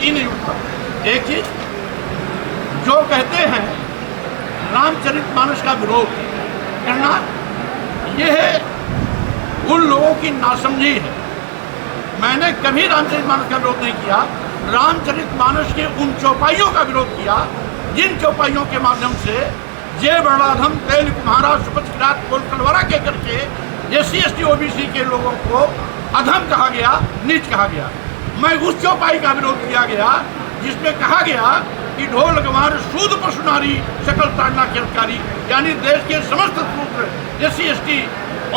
तीन ही उत्तर। एक चीज, जो कहते हैं रामचरितमानस का विरोध करना, यह उन लोगों की नासमझी है। मैंने कभी रामचरितमानस का विरोध नहीं किया। रामचरितमानस के उन चौपाइयों का विरोध किया जिन चौपाइयों के माध्यम से जय बड़ाधम तेल कुम्हारा सुपच किरात कोल कलवरा के करके SC ST OBC के लोगों को अधम कहा गया, नीच कहा गया। मैं उस चौपाई का विरोध किया गया जिसमें कहा गया कि ढोल गंवार सूद पशु नारी सकल ताड़ना के अधिकारी, यानी देश के समस्त पुत्र SC ST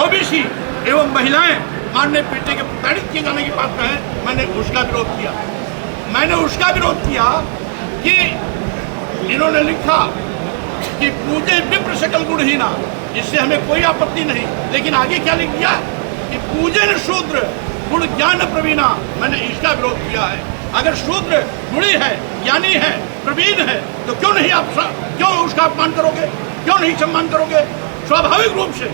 OBC एवं महिलाएं मारने पीटने के प्रताड़ित किए जाने की बात कहें, मैंने उसका विरोध किया। मैंने उसका विरोध किया कि इन्होंने लिखा कि पूजे विप्र सकल गुणहीना, इससे हमें कोई आपत्ति नहीं, लेकिन आगे क्या लिख दिया कि पूजन शूद्र गुण ज्ञान प्रवीणा, मैंने इसका विरोध किया है। अगर शूद्र गुणी है, ज्ञानी है, प्रवीण है, तो क्यों उसका अपमान करोगे, क्यों नहीं सम्मान करोगे? स्वाभाविक रूप से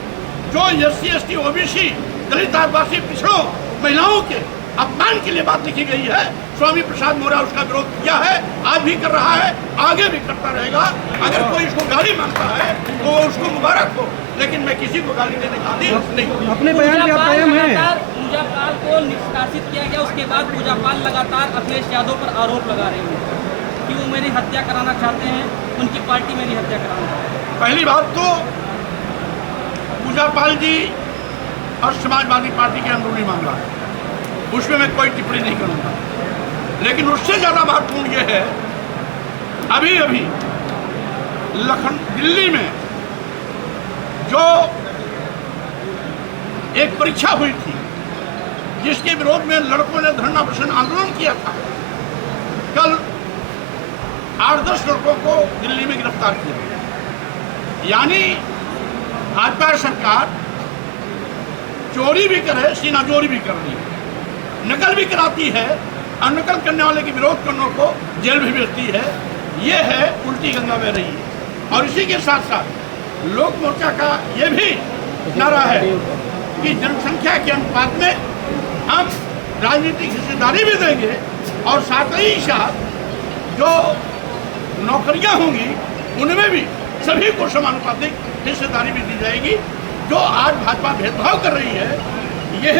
जो SC ST OBC दलित आदिवासी पिछड़ों महिलाओं के अपमान के लिए बात लिखी गई है, स्वामी प्रसाद मौर्य उसका विरोध किया है, आज भी कर रहा है, आगे भी करता रहेगा। अगर कोई इसको गाली मानता है तो उसको मुबारक हो, लेकिन मैं किसी को गाली देने का आदि नहीं। अपने बयान क्या कायम है? पूजा पाल को निष्कासित किया गया, उसके बाद पूजा पाल लगातार अखिलेश यादव पर आरोप लगा रही है कि वो मेरी हत्या कराना चाहते हैं, उनकी पार्टी मेरी हत्या कराना चाहती है। पहली बात तो पूजा पाल जी और समाजवादी पार्टी के अंदरूनी मामला है, उसमें मैं कोई टिप्पणी नहीं करूंगा। लेकिन उससे ज्यादा महत्वपूर्ण यह है, अभी अभी दिल्ली में जो एक परीक्षा हुई थी जिसके विरोध में लड़कों ने धरना प्रदर्शन आंदोलन किया था, कल 8-10 लड़कों को दिल्ली में गिरफ्तार किया। यानी भाजपा सरकार चोरी भी करे, सीनाजोरी भी कर रही है, नकल भी कराती है और नकल करने वाले के विरोध करने को जेल भी भेजती है। ये है उल्टी गंगा बह रही है। और इसी के साथ साथ लोक मोर्चा का ये भी नारा है कि जनसंख्या के अनुपात में हम राजनीतिक हिस्सेदारी भी देंगे और साथ ही साथ जो नौकरियां होंगी उनमें भी सभी को समानुपातिक हिस्सेदारी भी दी जाएगी। जो आज भाजपा भेदभाव कर रही है, यह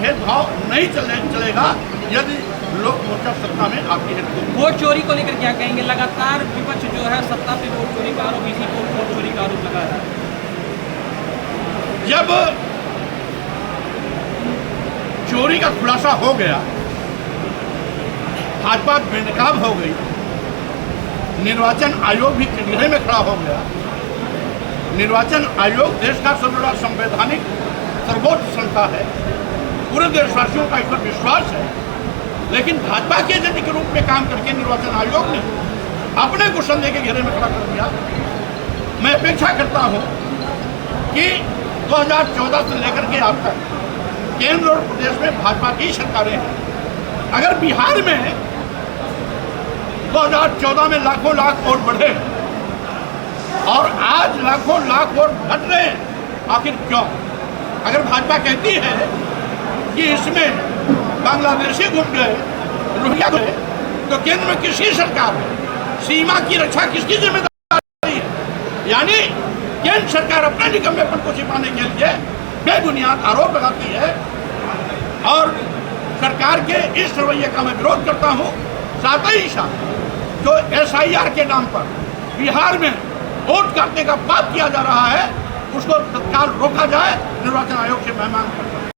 भेदभाव नहीं चलेगा यदि लोक मोर्चा सत्ता में आती है। वोट चोरी को लेकर क्या कहेंगे? लगातार विपक्ष जो है सत्ता पे वोट चोरी का आरोप, इसी को वोट चोरी का आरोप लगा रहा है। जब चोरी का खुलासा हो गया, भाजपा बेनकाब हो गई, निर्वाचन आयोग भी कटघरे में खड़ा हो गया। निर्वाचन आयोग देश का सबसे बड़ा संवैधानिक सर्वोच्च संस्था है, पूरे देशवासियों का इस पर विश्वास है। लेकिन भाजपा के एजेंट के रूप में काम करके निर्वाचन आयोग ने अपने को संदेह के घेरे में खड़ा कर दिया। मैं अपेक्षा करता हूं कि 2014 से लेकर के अब तक केंद्र और प्रदेश में भाजपा की सरकारें हैं। अगर बिहार में 2014 में लाखों लाख वोट बढ़े और आज लाखों लाख वोट घट रहे हैं, आखिर क्यों? अगर भाजपा कहती है कि इसमें बांग्लादेशी घुस गए, रोहिंग्या गए, तो केंद्र में किसकी सरकार है? सीमा की रक्षा किसकी जिम्मेदारी है? यानी केंद्र सरकार अपने निकम्मेपन को छिपाने के लिए बेबुनियाद आरोप लगाती है और सरकार के इस रवैये का मैं विरोध करता हूं। साथ ही साथ जो SIR के नाम पर बिहार में वोट काटने का बात किया जा रहा है, उसको तत्काल रोका जाए। निर्वाचन आयोग से मैं मांग करता हूं।